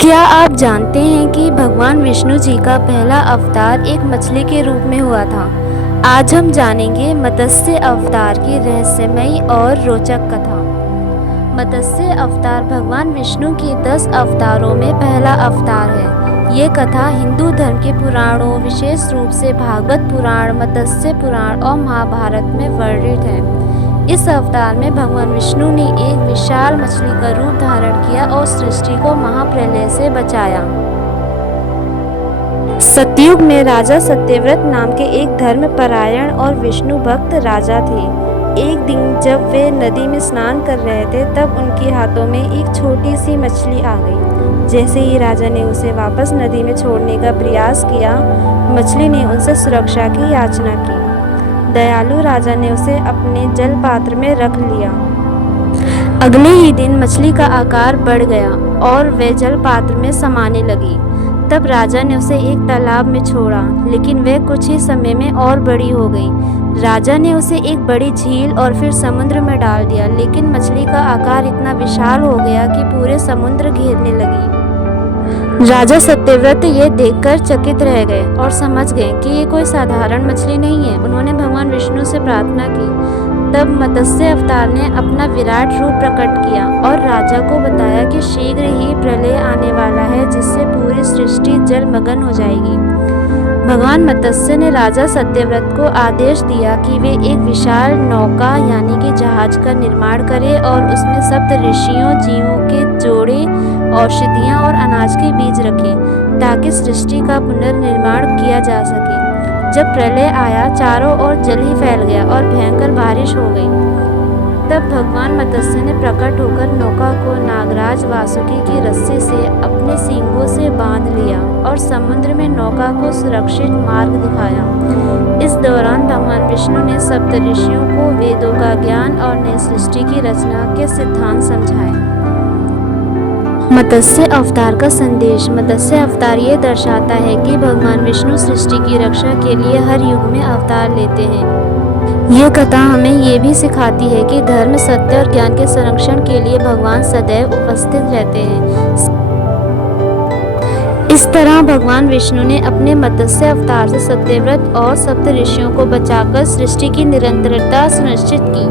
क्या आप जानते हैं कि भगवान विष्णु जी का पहला अवतार एक मछली के रूप में हुआ था। आज हम जानेंगे मत्स्य अवतार की रहस्यमयी और रोचक कथा। मत्स्य अवतार भगवान विष्णु के 10 अवतारों में पहला अवतार है। ये कथा हिंदू धर्म के पुराणों, विशेष रूप से भागवत पुराण, मत्स्य पुराण और महाभारत में वर्णित है। इस अवतार में भगवान विष्णु ने एक विशाल मछली का रूप धारण किया और सृष्टि को महाप्रलय से बचाया। सतयुग में राजा सत्यव्रत नाम के एक धर्मपरायण और विष्णु भक्त राजा थे। एक दिन जब वे नदी में स्नान कर रहे थे, तब उनके हाथों में एक छोटी सी मछली आ गई। जैसे ही राजा ने उसे वापस नदी में छोड़ने का प्रयास किया, मछली ने उनसे सुरक्षा की याचना की। दयालु राजा ने उसे अपने जल पात्र में रख लिया। अगले ही दिन मछली का आकार बढ़ गया और वह जल पात्र में समाने लगी। तब राजा ने उसे एक तालाब में छोड़ा, लेकिन वह कुछ ही समय में और बड़ी हो गई। राजा ने उसे एक बड़ी झील और फिर समुद्र में डाल दिया, लेकिन मछली का आकार इतना विशाल हो गया कि पूरे समुद्र घेरने लगी। राजा सत्यव्रत ये देखकर चकित रह गए और समझ गए कि ये कोई साधारण मछली नहीं है। उन्होंने भगवान विष्णु से प्रार्थना की। तब मत्स्य अवतार ने अपना विराट रूप प्रकट किया और राजा को बताया कि शीघ्र ही प्रलय आने वाला है, जिससे पूरी सृष्टि जलमग्न हो जाएगी। भगवान मत्स्य ने राजा सत्यव्रत को आदेश दिया कि वे एक विशाल नौका यानी कि जहाज का निर्माण करें और उसमें सप्त ऋषियों, जीवों के जोड़े, औषधियाँ और अनाज के बीज रखें, ताकि सृष्टि का पुनर्निर्माण किया जा सके। जब प्रलय आया, चारों ओर जल ही फैल गया और भयंकर बारिश हो गई। तब भगवान मत्स्य ने प्रकट होकर नौका को नागराज वासुकी की रस्सी से अपने सींगों से बांध लिया और समुद्र में नौका को सुरक्षित मार्ग दिखाया। इस दौरान भगवान विष्णु ने सप्त ऋषियों को वेदों का ज्ञान और नई सृष्टि की रचना के सिद्धांत समझाए। मत्स्य अवतार का संदेश। मत्स्य अवतार ये दर्शाता है कि भगवान विष्णु सृष्टि की रक्षा के लिए हर युग में अवतार लेते हैं। ये कथा हमें ये भी सिखाती है कि धर्म, सत्य और ज्ञान के संरक्षण के लिए भगवान सदैव उपस्थित रहते हैं। इस तरह भगवान विष्णु ने अपने मत्स्य अवतार से सत्यव्रत और सप्त ऋषियों को बचाकर सृष्टि की निरंतरता सुनिश्चित की।